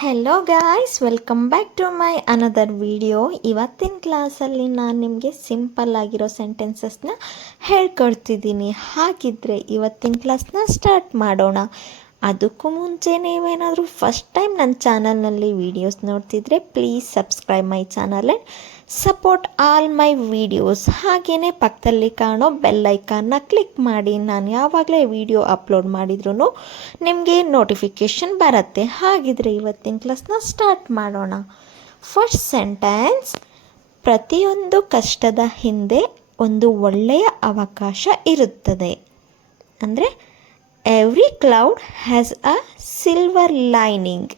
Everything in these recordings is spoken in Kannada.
Hello guys, welcome back to my another video. ಇವತ್ತಿನ ಕ್ಲಾಸಲ್ಲಿ ನಾನು ನಿಮಗೆ ಸಿಂಪಲ್ ಆಗಿರೋ ಸೆಂಟೆನ್ಸಸ್ನ ಹೇಳ್ಕೊಡ್ತಿದ್ದೀನಿ. ಹಾಗಿದ್ರೆ ಇವತ್ತಿನ ಕ್ಲಾಸ್ನ ಸ್ಟಾರ್ಟ್ ಮಾಡೋಣ. ಅದಕ್ಕೂ ಮುಂಚೆ ನೀವೇನಾದರೂ ಫಸ್ಟ್ ಟೈಮ್ ನನ್ನ ಚಾನಲ್ನಲ್ಲಿ ವೀಡಿಯೋಸ್ ನೋಡ್ತಿದ್ರೆ please subscribe my channel and support all my videos. ಹಾಗೆಯೇ ಪಕ್ಕದಲ್ಲಿ ಕಾಣೋ ಬೆಲ್ ಐಕಾನ್ನ ಕ್ಲಿಕ್ ಮಾಡಿ. ನಾನು ಯಾವಾಗಲೇ ವಿಡಿಯೋ ಅಪ್ಲೋಡ್ ಮಾಡಿದ್ರೂ ನಿಮಗೆ ನೋಟಿಫಿಕೇಷನ್ ಬರುತ್ತೆ. ಹಾಗಿದ್ರೆ ಇವತ್ತಿನ ಕ್ಲಾಸ್ನ ಸ್ಟಾರ್ಟ್ ಮಾಡೋಣ. ಫಸ್ಟ್ ಸೆಂಟೆನ್ಸ್: ಪ್ರತಿಯೊಂದು ಕಷ್ಟದ ಹಿಂದೆ ಒಂದು ಒಳ್ಳೆಯ ಅವಕಾಶ ಇರುತ್ತದೆ. ಅಂದರೆ every cloud has a silver lining.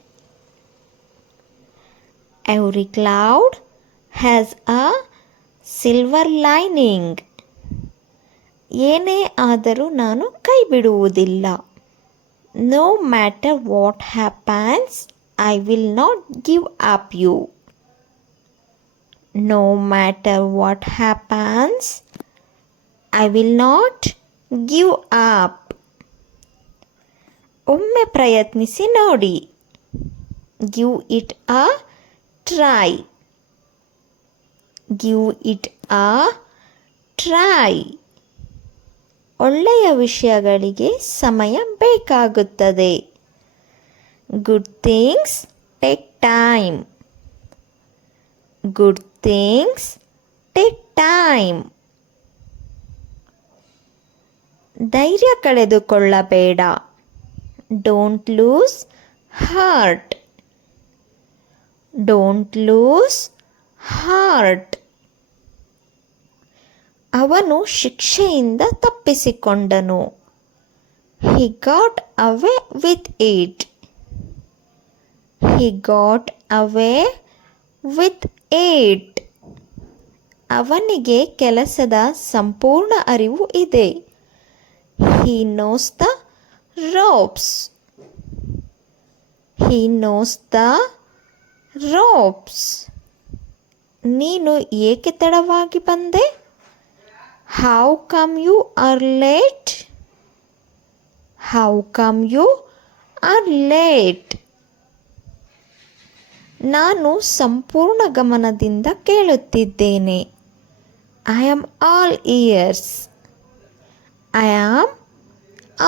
Every cloud has a silver lining. ಏನೇ ಆದರೂ ನಾನು ಕೈ ಬಿಡುವುದಿಲ್ಲ. No matter what happens, I will not give up you. No matter what happens, I will not give up. ಒಮ್ಮೆ ಪ್ರಯತ್ನಿಸಿ ನೋಡಿ. Give it a try. Give it a try. ಒಳ್ಳೆಯ ವಿಷಯಗಳಿಗೆ ಸಮಯ ಬೇಕಾಗುತ್ತದೆ. Good things take time. Good things take time. ಧೈರ್ಯ ಕಳೆದುಕೊಳ್ಳಬೇಡ. Don't lose heart. Don't lose heart. ಅವನು ಶಿಕ್ಷೆಯಿಂದ ತಪ್ಪಿಸಿಕೊಂಡನು. He got away with it. He got away with it. ಅವನಿಗೆ ಕೆಲಸದ ಸಂಪೂರ್ಣ ಅರಿವು ಇದೆ. He knows the ropes. He knows the ropes. ನೀನು ಏಕೆ ತಡವಾಗಿ ಬಂದೆ? How come you are late? How come you are late? ನಾನು ಸಂಪೂರ್ಣ ಗಮನದಿಂದ ಕೇಳುತ್ತಿದ್ದೇನೆ. I am all ears. I am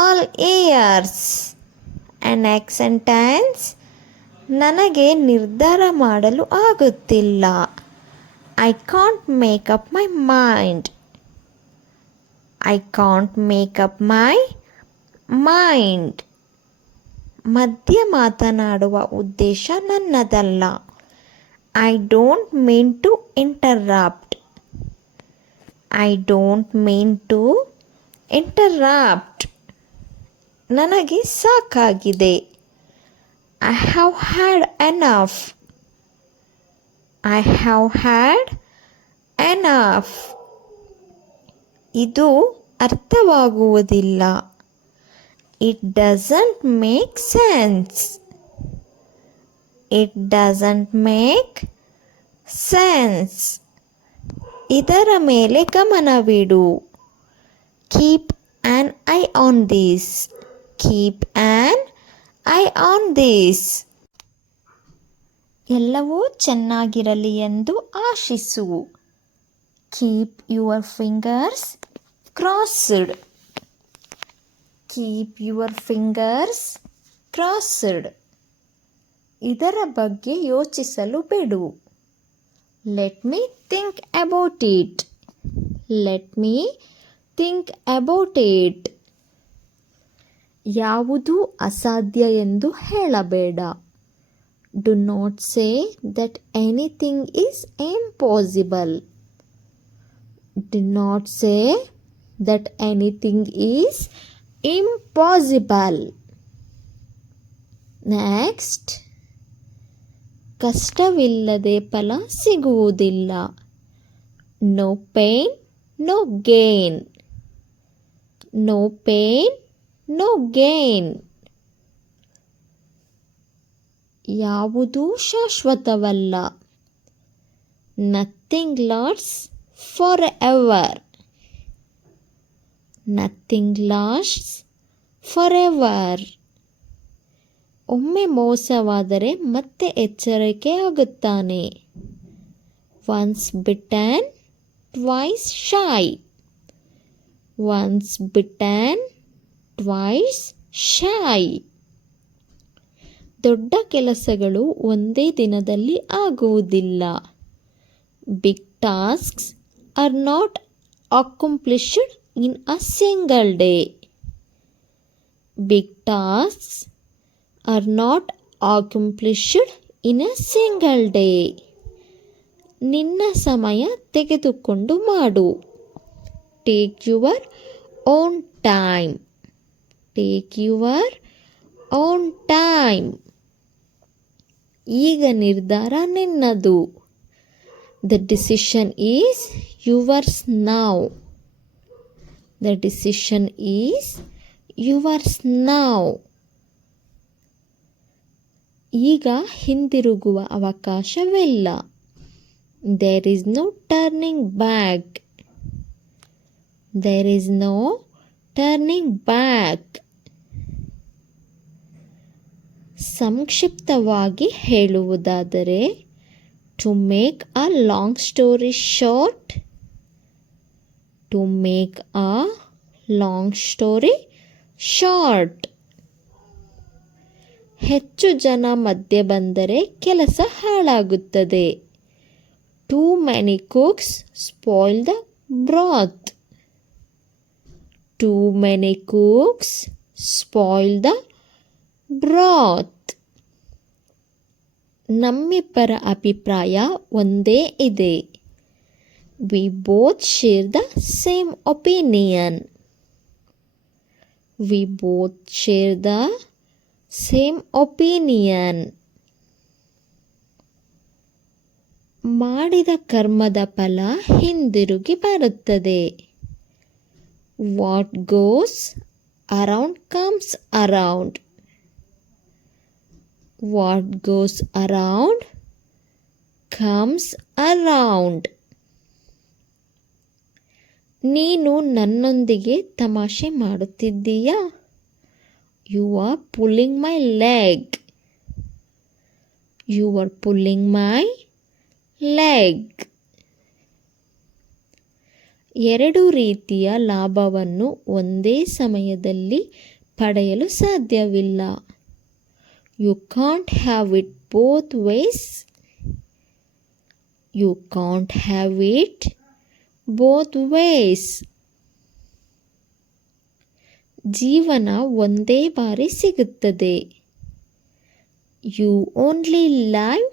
all ears. An sentence: ನನಗೆ ನಿರ್ಧಾರ ಮಾಡಲು ಆಗುತ್ತಿಲ್ಲ. I can't make up my mind. I can't make up my mind. ಮಧ್ಯ ಮಾತನಾಡುವ ಉದ್ದೇಶ ನನ್ನದಲ್ಲ. I don't mean to interrupt. I don't mean to interrupt. ನನಗೆ ಸಾಕಾಗಿದೆ. I have had enough. I have had enough. ಇದು ಅರ್ಥವಾಗುವುದಿಲ್ಲ. It doesn't make sense. It doesn't make sense. ಇದರ ಮೇಲೆ ಗಮನವಿಡು. Keep an eye on this. Keep an eye on this. ಎಲ್ಲವೂ ಚೆನ್ನಾಗಿರಲಿ ಎಂದು ಆಶಿಸು. Keep your fingers crossed. Keep your fingers crossed. ಇದರ ಬಗ್ಗೆ ಯೋಚಿಸಲು ಬಿಡು. Let me think about it. Let me think about it. ಯಾವುದೂ ಅಸಾಧ್ಯ ಎಂದು ಹೇಳಬೇಡ. Do not say that anything is impossible. Do not say that anything is impossible. Next: ಕಷ್ಟವಿಲ್ಲದೆ ಫಲ ಸಿಗುವುದಿಲ್ಲ. No pain, no gain. No pain, no gain. ಯಾವುದೂ ಶಾಶ್ವತವಲ್ಲ. Nothing lasts forever. Nothing lasts forever. ಒಮ್ಮೆ ಮೋಸವಾದರೆ ಮತ್ತೆ ಎಚ್ಚರಿಕೆ ಆಗುತ್ತಾನೆ. Once bitten twice shy. Once bitten twice shy. ದೊಡ್ಡ ಕೆಲಸಗಳು ಒಂದೇ ದಿನದಲ್ಲಿ ಆಗುವುದಿಲ್ಲ. Big tasks are not accomplished in a single day. Big tasks are not accomplished in a single day. ನಿನ್ನ ಸಮಯ ತೆಗೆದುಕೊಂಡು ಮಾಡು. Take your own time. Take your own time. ಈಗ ನಿರ್ಧಾರ ನಿನ್ನದು. The decision is yours now. The decision is yours now. ಈಗ ಹಿಂದಿರುಗುವ ಅವಕಾಶವಿಲ್ಲ. There is no turning back. There is no turning back. ಸಂಕ್ಷಿಪ್ತವಾಗಿ ಹೇಳುವುದಾದರೆ, to make a long story short, to make a long story short. ಹೆಚ್ಚು ಜನ ಮಧ್ಯೆ ಬಂದರೆ ಕೆಲಸ ಹಾಳಾಗುತ್ತದೆ. Too many cooks spoil the broth. Too many cooks spoil the broth. ನಮ್ಮಿಬ್ಬರ ಅಭಿಪ್ರಾಯ ಒಂದೇ ಇದೆ. We both share the same opinion. We both share the same opinion. ಮಾಡಿದ ಕರ್ಮದ ಫಲ ಹಿಂದಿರುಗಿ ಬರುತ್ತದೆ. What goes around comes around. What goes around comes around. ನೀನು ನನ್ನೊಂದಿಗೆ ತಮಾಷೆ ಮಾಡುತ್ತಿದ್ದೀಯಾ? You are pulling my leg. You are pulling my leg. ಎರಡು ರೀತಿಯ ಲಾಭವನ್ನು ಒಂದೇ ಸಮಯದಲ್ಲಿ ಪಡೆಯಲು ಸಾಧ್ಯವಿಲ್ಲ. You can't have it both ways. You can't have it both ways. ಜೀವನ ಒಂದೇ ಬಾರಿ ಸಿಗುತ್ತದೆ. You only live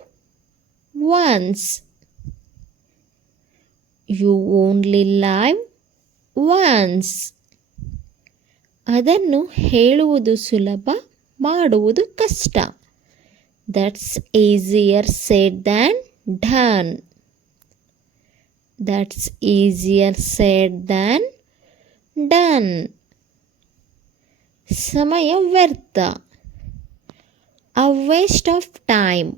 once. You only live once. ಅದನ್ನು ಹೇಳುವುದು ಸುಲಭ, ಮಾಡುವುದು ಕಷ್ಟ. That's easier said than done. That's easier said than done. ಸಮಯ ವ್ಯರ್ಥ. A waste of time.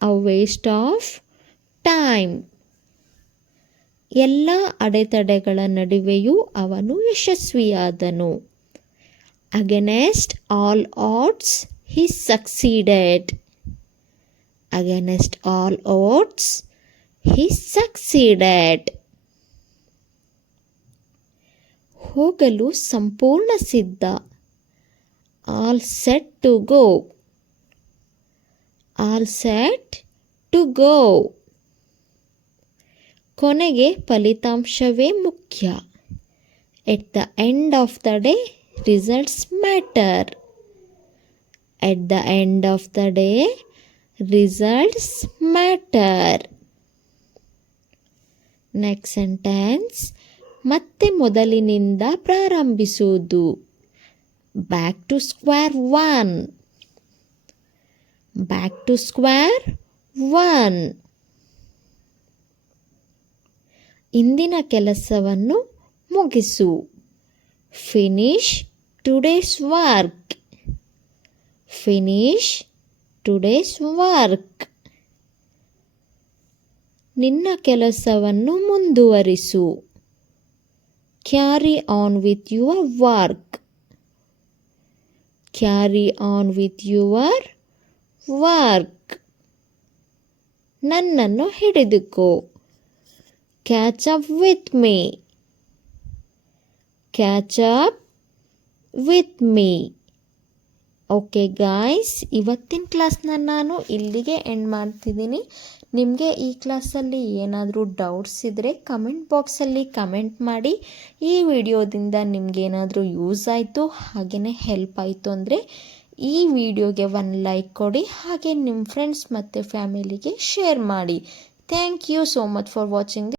A waste of time. ಎಲ್ಲ ಅಡೆತಡೆಗಳ ನಡುವೆಯೂ ಅವನು ಯಶಸ್ವಿಯಾದನು. Against all odds he succeeded. Against all odds he succeeded. ಹೋಗಲು ಸಂಪೂರ್ಣ ಸಿದ್ಧ. All set to go. All set to go. ಕೊನೆಗೆ ಫಲಿತಾಂಶವೇ ಮುಖ್ಯ. At the end of the day, results matter. At the end of the day, results matter. Next sentence. ಮತ್ತೆ ಮೊದಲಿನಿಂದ ಪ್ರಾರಂಭಿಸುವುದು. Back to square one. Back to square one. ಇಂದಿನ ಕೆಲಸವನ್ನು ಮುಗಿಸು. Finish today's work. Finish today's work. ನಿನ್ನ ಕೆಲಸವನ್ನು ಮುಂದುವರಿಸು. Carry on with your work. Carry on with your work. ನನ್ನನ್ನು ಹಿಡಿದುಕೋ. Catch up with me. Catch up with me. Okay guys, ಇವತ್ತಿನ ಕ್ಲಾಸ್ನ ನಾನು ಇಲ್ಲಿಗೆ ಎಂಡ್ ಮಾಡ್ತಿದ್ದೀನಿ. ನಿಮಗೆ ಈ ಕ್ಲಾಸಲ್ಲಿ ಏನಾದರೂ ಡೌಟ್ಸ್ ಇದ್ದರೆ ಕಮೆಂಟ್ ಬಾಕ್ಸಲ್ಲಿ ಕಮೆಂಟ್ ಮಾಡಿ. ಈ ವಿಡಿಯೋದಿಂದ ನಿಮಗೇನಾದರೂ ಯೂಸ್ ಆಯಿತು ಹಾಗೆಯೇ ಹೆಲ್ಪ್ ಆಯಿತು ಅಂದರೆ ಈ ವಿಡಿಯೋಗೆ ಒಂದು ಲೈಕ್ ಕೊಡಿ. ಹಾಗೆ ನಿಮ್ಮ ಫ್ರೆಂಡ್ಸ್ ಮತ್ತು ಫ್ಯಾಮಿಲಿಗೆ ಶೇರ್ ಮಾಡಿ. Thank you so much for watching.